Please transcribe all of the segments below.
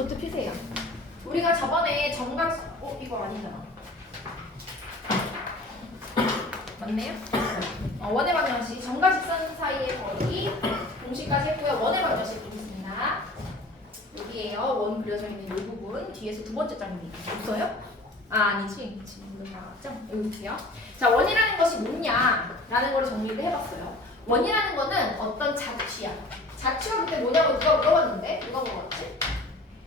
도트 피세요. 우리가 저번에 정각 이거 아니잖아. 맞네요? 원의 방정식 정과 직선 사이의 거리 공식까지 했고요. 원의 방정식 보겠습니다. 여기에요. 원 그려져 있는 이 부분 뒤에서 두 번째 장입니다. 없어요? 아니지. 지금 나왔죠? 여기 보세요. 자, 원이라는 것이 뭐냐라는 걸 정리를 해봤어요. 원이라는 거는 어떤 자취야. 자취가 그때 뭐냐고 누가 물어봤는데 누가 물어봤지?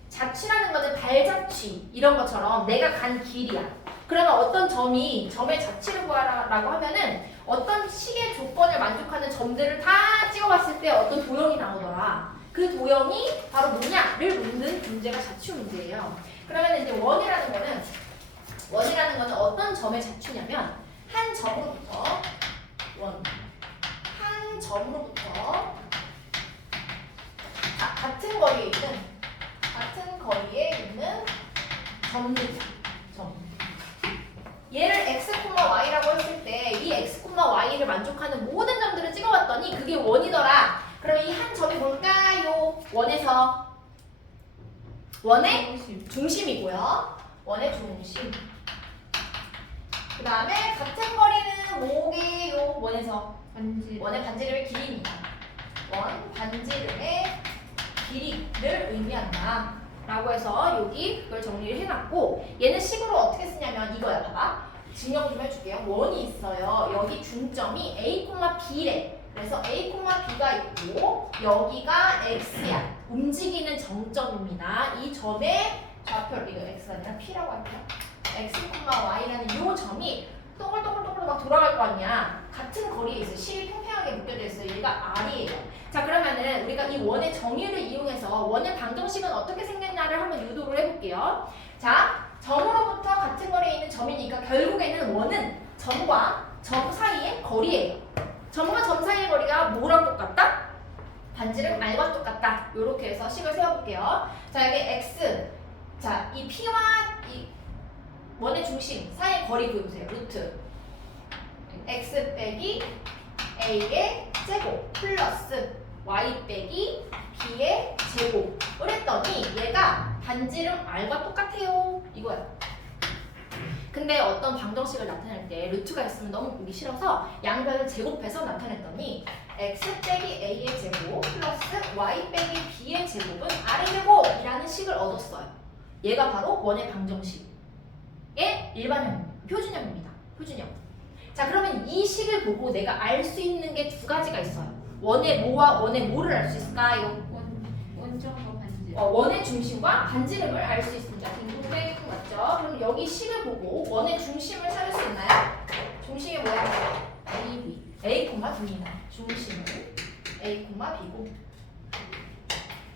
자취라는 거는 발자취 이런 것처럼 내가 간 길이야. 그러면 어떤 점의 자취를 구하라고 하면은 어떤 식의 조건을 만족하는 점들을 다 찍어봤을 때 어떤 도형이 나오더라. 그 도형이 바로 뭐냐를 묻는 문제가 자취 문제예요. 그러면 이제 원이라는 거는 어떤 점의 자취냐면 한 점으로부터 같은 거리에 있는 점. 얘를 x, y라고 했을 때 이 x, y를 만족하는 모든 점들을 찍어봤더니 그게 원이더라. 그럼 이 한 점이 뭘까요? 원의 중심이고요. 원의 중심. 그 다음에 같은 거리는 뭐게요? 원의 반지름의 길이입니다. 원 반지름의 길이를 의미한다. 라고 해서 여기 그걸 정리를 해놨고 얘는 식으로 어떻게 쓰냐면 이거야. 봐봐. 증명 좀 해줄게요. 원이 있어요. 여기 중점이 A, B래. 그래서 A, B가 있고 여기가 X야. 움직이는 정점입니다. 이 점의 좌표를 이거 X가 아니라 P라고 할게요. X, Y라는 이 점이 동글동글동글 막 돌아갈 거 아니야. 같은 거리에 있어요. 실이 팽팽하게 묶여져 있어요. 얘가 R이에요. 자, 그러면은 우리가 이 원의 정의를 이용해서 원의 방정식은 어떻게 생겼냐를 한번 유도를 해볼게요. 자, 점으로부터 같은 거리에 있는 점이니까 결국에는 원은 점과 점 사이의 거리예요. 점과 점 사이의 거리가 뭐랑 똑같다? 반지름 R과 똑같다. 이렇게 해서 식을 세워볼게요. 자, 여기 X. 자, 이 P와 이 원의 중심 사이의 거리 보여보세요. 루트 x 빼기 a의 제곱 플러스 y 빼기 b의 제곱을 했더니 얘가 반지름 r과 똑같아요. 이거야. 근데 어떤 방정식을 나타낼 때 루트가 있으면 너무 보기 싫어서 양변을 제곱해서 나타냈더니 x 빼기 a의 제곱 플러스 y 빼기 b의 제곱은 r의 제곱이라는 식을 얻었어요. 얘가 바로 원의 방정식 의 일반형, 표준형입니다. 표준형. 자, 그러면 이 식을 보고 내가 알 수 있는 게 두 가지가 있어요. 원의 뭐와 원의 뭐를 알 수 있을까요? 원점과 반지름. 원의 중심과 반지름을 알 수 있습니다. 딩동댕 맞죠? 그럼 여기 식을 보고 원의 중심을 찾을 수 있나요? 중심이 뭐야? A, B. A, B입니다. 중심은 A, B고.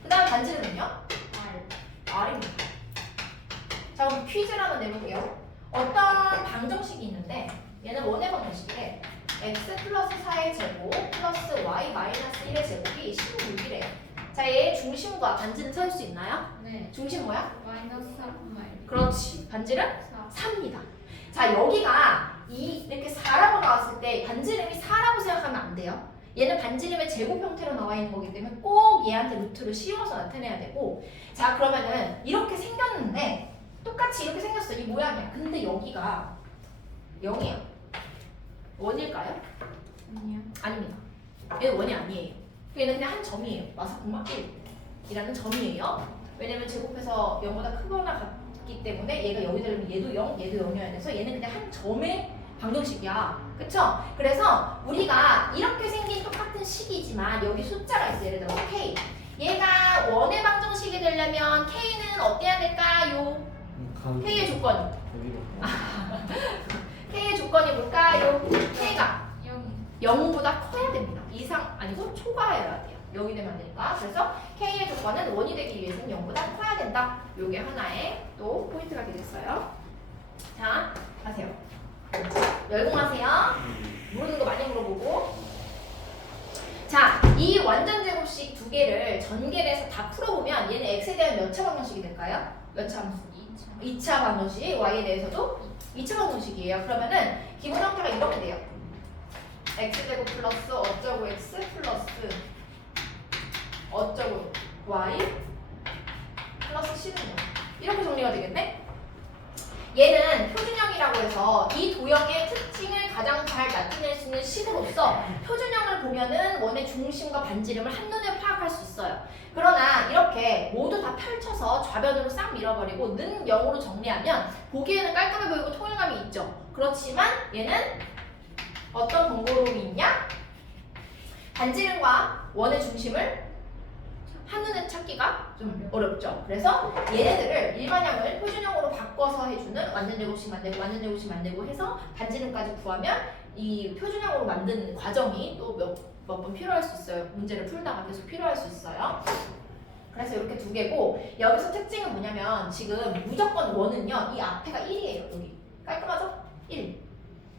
그 다음 반지름은요? R입니다. 자, 그럼 퀴즈를 한번 내볼게요. 어떤 방정식이 있는데 얘는 원의 방정식에 x 플러스 4의 제곱 플러스 y 마이너스 1의 제곱이 16이래. 자, 얘의 중심과 반지름 찾을 수 있나요? 네. 중심 뭐야? 마이너스 4,1. 그렇지. 반지름 4. 4입니다. 자, 여기가 이렇게 4라고 나왔을 때 반지름이 4라고 생각하면 안 돼요. 얘는 반지름의 제곱 형태로 나와 있는 거기 때문에 꼭 얘한테 루트를 씌워서 나타내야 되고. 자, 그러면은 이렇게 생겼는데 똑같이 이렇게 생겼어. 이 모양이야. 근데 여기가 0이야. 원일까요? 아니요. 아닙니다. 얘는 원이 아니에요. 얘는 그냥 한 점이에요. 마사 1이라는 점이에요. 왜냐면 제곱해서 0보다 크거나 같기 때문에 얘가 0이 되려면 얘도 0, 얘도 0이어야 돼서 얘는 그냥 한 점의 방정식이야. 그쵸? 그래서 우리가 이렇게 생긴 똑같은 식이지만 여기 숫자가 있어요. 예를 들어서 K. 얘가 원의 방정식이 되려면 K는 어때야 될까요? K의 조건이 K의 조건이 뭘까요? K가 0보다 커야 됩니다. 이상 아니고 초과해야 돼요. 0이 되면 안 되니까. 그래서 K의 조건은 원이 되기 위해서는 0보다 커야 된다. 요게 하나의 또 포인트가 되겠어요. 자, 가세요. 열공하세요. 모르는 거 많이 물어보고. 자, 이 완전 제곱식 두 개를 전개를 해서 다 풀어보면 얘는 x에 대한 몇 차 방정식이 될까요? 몇 차 함수? 2차 방정식, y에 대해서도 2차 방정식이에요. 그러면은 기본 형태가 이렇게 돼요. x제곱 플러스 어쩌고 x 플러스 어쩌고 y 플러스 C는 0. 이렇게 정리가 되겠네? 얘는 표준형이라고 해서 이 도형의 특징을 가장 잘 나타낼 수 있는 식으로서 표준형을 보면은 원의 중심과 반지름을 한눈에 파악할 수 있어요. 그러나 이렇게 모두 다 펼쳐서 좌변으로 싹 밀어버리고 는 0으로 정리하면 보기에는 깔끔해 보이고 통일감이 있죠. 그렇지만 얘는 어떤 번거로움이 있냐? 반지름과 원의 중심을 한눈에 찾기가 좀 어렵죠. 그래서 얘네들을 일반형을 표준형으로 바꿔서 해주는 완전 제곱식 만들고 완전 제곱식 만들고 해서 반지름까지 구하면 이 표준형으로 만드는 과정이 또 몇 번 필요할 수 있어요. 문제를 풀다가 계속 필요할 수 있어요. 그래서 이렇게 두 개고 여기서 특징은 뭐냐면 지금 무조건 원은요. 이 앞에가 1이에요. 여기. 깔끔하죠? 1.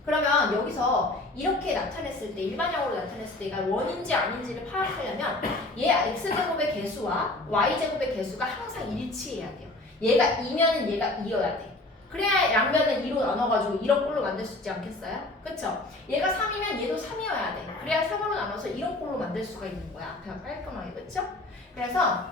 그러면 여기서 이렇게 나타냈을 때 일반형으로 나타냈을 때 얘가 원인지 아닌지를 파악하려면 얘 x제곱의 개수와 y제곱의 개수가 항상 일치해야 돼요. 얘가 2면은 얘가 2여야 돼. 그래야 양면을 2로 나눠가지고 이런 꼴로 만들 수 있지 않겠어요? 그쵸? 얘가 3이면 얘도 3이어야 돼. 그래야 3으로 나눠서 이런 꼴로 만들 수가 있는 거야. 그냥 깔끔하게. 그쵸? 그래서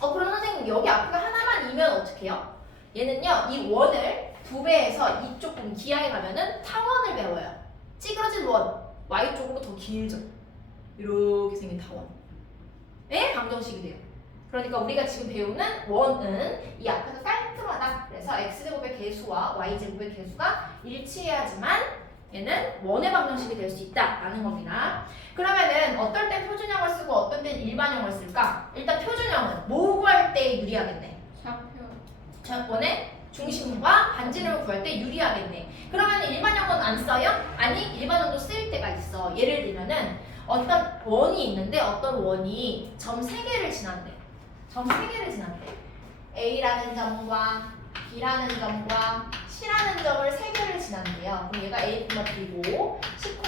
그럼 선생님 여기 앞에가 하나만 2면 어떻게 해요? 얘는요 이 원을 2배에서 이쪽 부분 기하에 가면은 타원을 배워요. 찌그러진 원 Y쪽으로 더 길죠. 이렇게 생긴 타원의 방정식이 돼요. 그러니까 우리가 지금 배우는 원은 이 앞에서 깔끔하다. 그래서 x제곱의 개수와 y제곱의 개수가 일치해야지만 얘는 원의 방정식이 될 수 있다라는 겁니다. 그러면은 어떨 땐 표준형을 쓰고 어떨 땐 일반형을 쓸까? 일단 표준형은 뭐 구할 때 유리하겠네? 좌표. 원의 중심과 반지름을 구할 때 유리하겠네. 그러면 일반형은 안 써요? 아니 일반형도 쓰일 때가 있어. 예를 들면은 어떤 원이 있는데 어떤 원이 점 3개를 지난대. 점 3개를 지난대. A라는 점과 B라는 점과 C라는 점을 3개를 지난대요. 그럼 얘가 A, B고 C,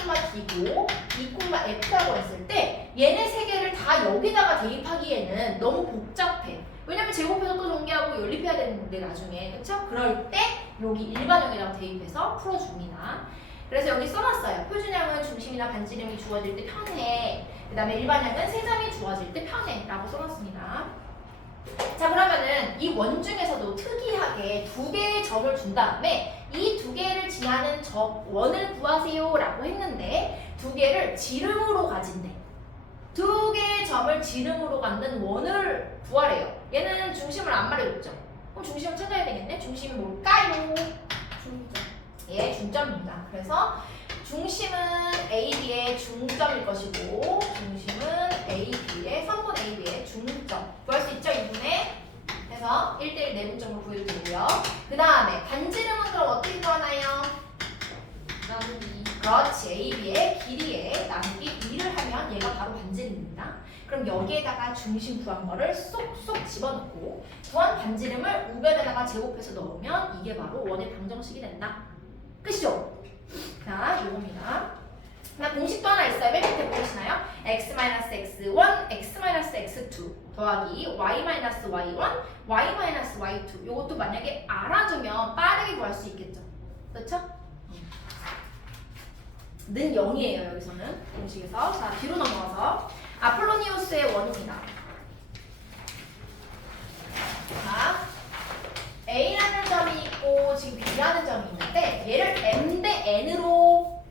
D고 E, F라고 했을 때 얘네 3개를 다 여기다가 대입하기에는 너무 복잡해. 왜냐면 제곱해서 또 전개하고 연립해야 되는데 나중에. 그쵸? 그럴 때 여기 일반형이라고 대입해서 풀어줍니다. 그래서 여기 써놨어요. 표준형은 중심이나 반지름이 주어질 때 편해. 그 다음에 일반형은 세 점이 주어질 때 편해 라고 써놨습니다. 자 그러면은 이 원 중에서도 특이하게 2개의 점을 준 다음에 이 2개를 지나는 원을 구하세요 라고 했는데 2개를 지름으로 가진대. 2개의 점을 지름으로 갖는 원을 구하래요. 얘는 중심을 안 말해줬죠. 그럼 중심을 찾아야 되겠네. 중심이 뭘까요? 중점. 예, 중점입니다. 그래서 중심은 AB의 중점일 것이고 중심은 AB의 선분 AB의 중점 구할 수 있죠? 이분에 그래서 1대1 내분점을 구해도 되고요. 그 다음에 반지름은 그럼 어떻게 구하나요? 나누기. 그렇지. AB의 길이에 나누기 2를 하면 얘가 바로 반지름입니다. 그럼 여기에다가 중심 구한 거를 쏙쏙 집어넣고 구한 반지름을 우변에다가 제곱해서 넣으면 이게 바로 원의 방정식이 된다. 끝이죠? 자, 요겁니다. 나 공식도 하나 있어요. 맨 밑에 보이시나요? x-x1, x-x2 더하기 y-y1, y-y2. 요것도 만약에 알아두면 빠르게 구할 수 있겠죠? 그렇죠? 는 0이에요. 여기서는 공식에서. 자, 뒤로 넘어가서 아폴로니우스의 원입니다. 자, A라는 점이 있고 지금 B라는 점이 있는데 얘를 M 대 N으로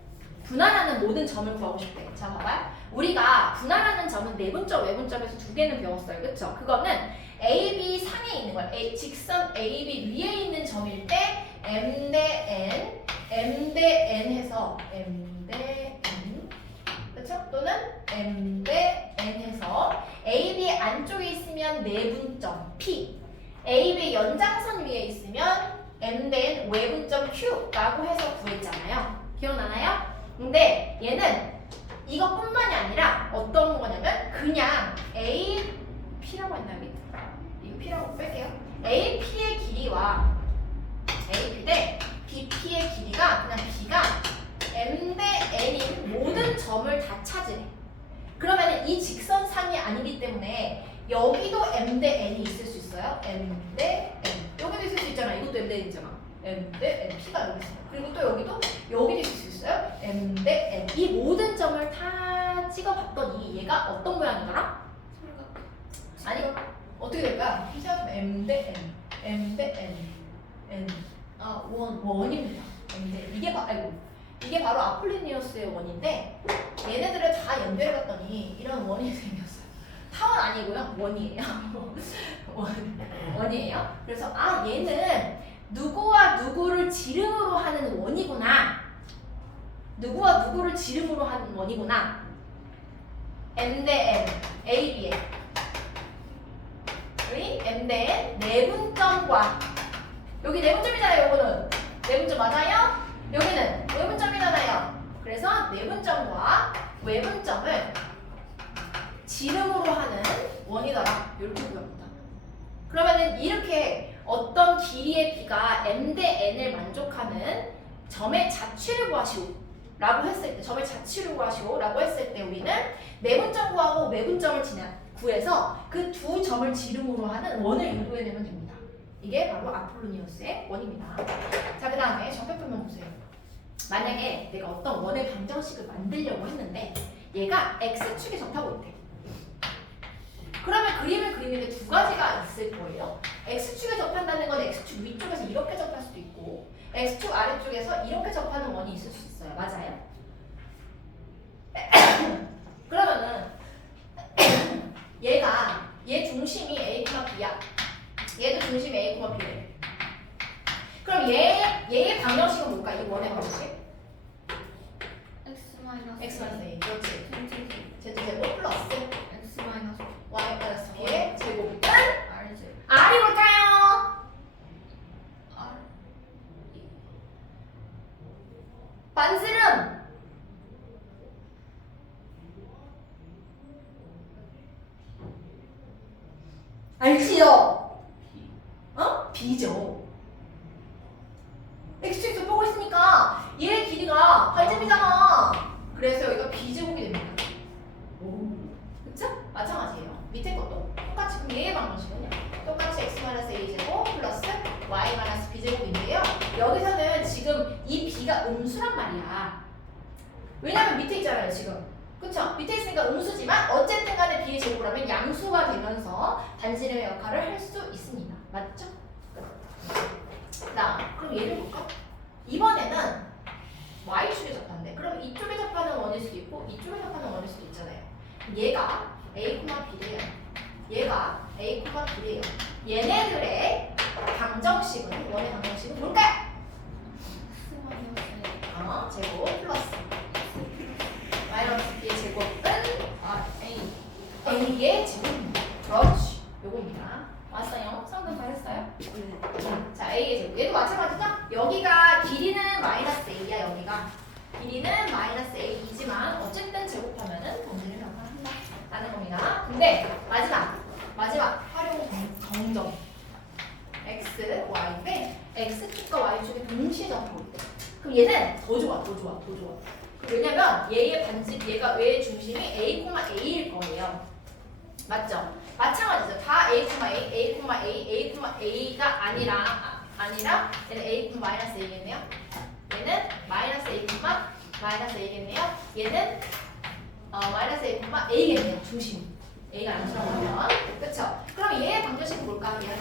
분할하는 모든 점을 구하고 싶대. 자, 봐봐요. 우리가 분할하는 점은 내분점, 외분점에서 2개는 배웠어요. 그쵸? 그거는 AB 상에 있는 거예요. 직선 AB 위에 있는 점일 때 M 대 N, M 대 N 해서 M 대 N 그쵸? 또는 M 대 N 해서 AB 안쪽에 있으면 내분점 P AB 연장선 위에 있으면 M 대 N 외분점 Q라고 해서 구했잖아요. 기억나나요? 근데 얘는 이것뿐만이 아니라 어떤 거냐면 그냥 A, P라고 했나요? 이거 P라고 뺄게요. AP의 길이와 AP 대 BP의 길이가 그냥 B가 M 대 N인 모든 점을 다 찾으래. 그러면 이 직선상이 아니기 때문에 여기도 M 대 N이 있을 수 있어요. M 대 N. 여기도 있을 수 있잖아. 이것도 M 대 N이잖아. M 대 N. P가 여기 있어요. 그리고 또 여기도 있을 수 있어요. M 대 N. 이 모든 점을 다 찍어봤더니 얘가 어떤 모양이더라? 삼각. 아니 어떻게 될까? 생각해보면 M 대 N 원입니다. M 대 이게 바로 아폴리니우스의 원인데 얘네들을 다 연결해봤더니 이런 원이 생겼어요. 타원 아니고요, 원이에요. 원이에요. 그래서 얘는 누구와 누구를 지름으로 하는 원이구나. 누구와 누구를 지름으로 하는 원이구나. M 대 N, A, B에 여기 M 대 N 내분점과 여기 내분점이잖아요. 요거는 내분점 맞아요? 여기는 외분점이잖아요. 그래서 내분점과 외분점을 지름으로 하는 원이더라. 이렇게 구합니다. 그러면은 이렇게 어떤 길이의 B가 M 대 N을 만족하는 점의 자취를 구하시오 라고 했을 때, 점의 자취를 구하시오 라고 했을 때 우리는 내분점 구하고 외분점을 구해서 그 두 점을 지름으로 하는 원을 유도해내면 됩니다. 이게 바로 아폴로니우스의 원입니다. 자, 그 다음에 정표표면 보세요. 만약에 내가 어떤 원의 방정식을 만들려고 했는데 얘가 X축에 접하고 있대. 그러면 그림을 그리는데 두 가지가 있을 거예요. X축에 접한다는 건 X축 위쪽에서 이렇게 접할 수도 있고 X축 아래쪽에서 이렇게 접하는 원이 있을 수 있어요. 맞아요? 그러면은 얘 중심이 A, B야. 얘도 중심이 A, B래. 그럼 얘의 방정식은 뭘까? 이 원의 방정식? X 마이너스 X-A. 그렇지. Z 제곱 플러스 X 마이너스 Y 플러스 B의 제곱은 RZ R이 뭘까요? R 반스름 알지요? B죠. X축에서 보고 있으니까 얘의 길이가 8점이잖아. 그래서 여기가 B제곱이 됩니다. 그쵸? 마찬가지예요. 밑에 것도 똑같이. 그럼 얘의 방정식은요? 똑같이 X-A제곱 플러스 Y-B제곱인데요. 여기서는 지금 이 B가 음수란 말이야. 왜냐면 밑에 있잖아요, 지금. 그쵸? 밑에 있으니까 음수지만 어쨌든 간에 B의 제곱을 하면 양수가 되면서 반지름의 역할을 할 수 있습니다. 맞죠? 그럼 얘를 볼까? 이번에는 Y축에 접한대. 그럼 이쪽에 접하는 원일 수도 있고 이쪽에 접하는 원일 수도 있잖아요. 얘가 A, B래요. 얘가 A, B래요. 얘네들의 방정식은, 원의 방정식은 뭘까요? X 마이너스 제곱 플러스 마이너스 B의 제곱은 A의 제곱입니다. 그렇지. 요겁니다. 왔어요? 성분 잘했어요? 자, A의 제곱. 얘도 마찬가지죠? 여기가 길이는 마이너스 A야, 여기가. 길이는 마이너스 A이지만 어쨌든 제곱하면은 범위를 변화한다 라는 겁니다. 근데 마지막 활용 정점. X, Y인데 X축과 Y축이 동시에 접하고 있대. 그럼 얘는 더 좋아. 왜냐면 얘가 얘의 중심이 A, A일 거예요. 맞죠? 마찬가지죠. 다 A, A가 아니라 얘는 A, 마이너스 A겠네요. 얘는 마이너스 A, 마이너스 A겠네요. 얘는 마이너스 A, A겠네요. 중심. A가 양수라고 하면. 그쵸? 그럼 얘의 방정식은 뭘까? 얘는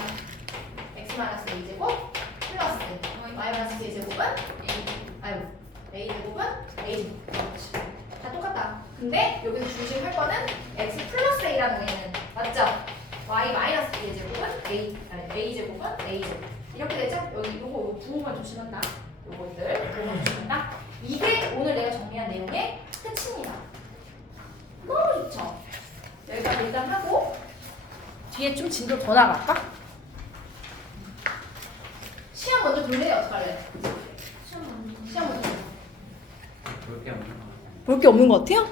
X 마이너스 A 제곱 플러스 Y 마이너스 B 제곱은 A 제곱은 A 제곱. 그렇지. 다 똑같다. 근데 여기서 중심 할 거는 X 플러스 A라는 얘는 맞죠? Y 마이너스 B 제곱은 A 제곱은 A 제곱. 이렇게 되죠? 여기 요거 부호만 조심한다. 요것들 부호만 조심한다. 이게 오늘 내가 정리한 내용의 끝입니다. 너무 좋죠? 여기까지 일단 하고 뒤에 좀 진도 더 나갈까? 시험 먼저 돌려야 어떡할래? 시험 먼저. 볼게 없는 거 같아요. 볼 게 없는 것 같아요?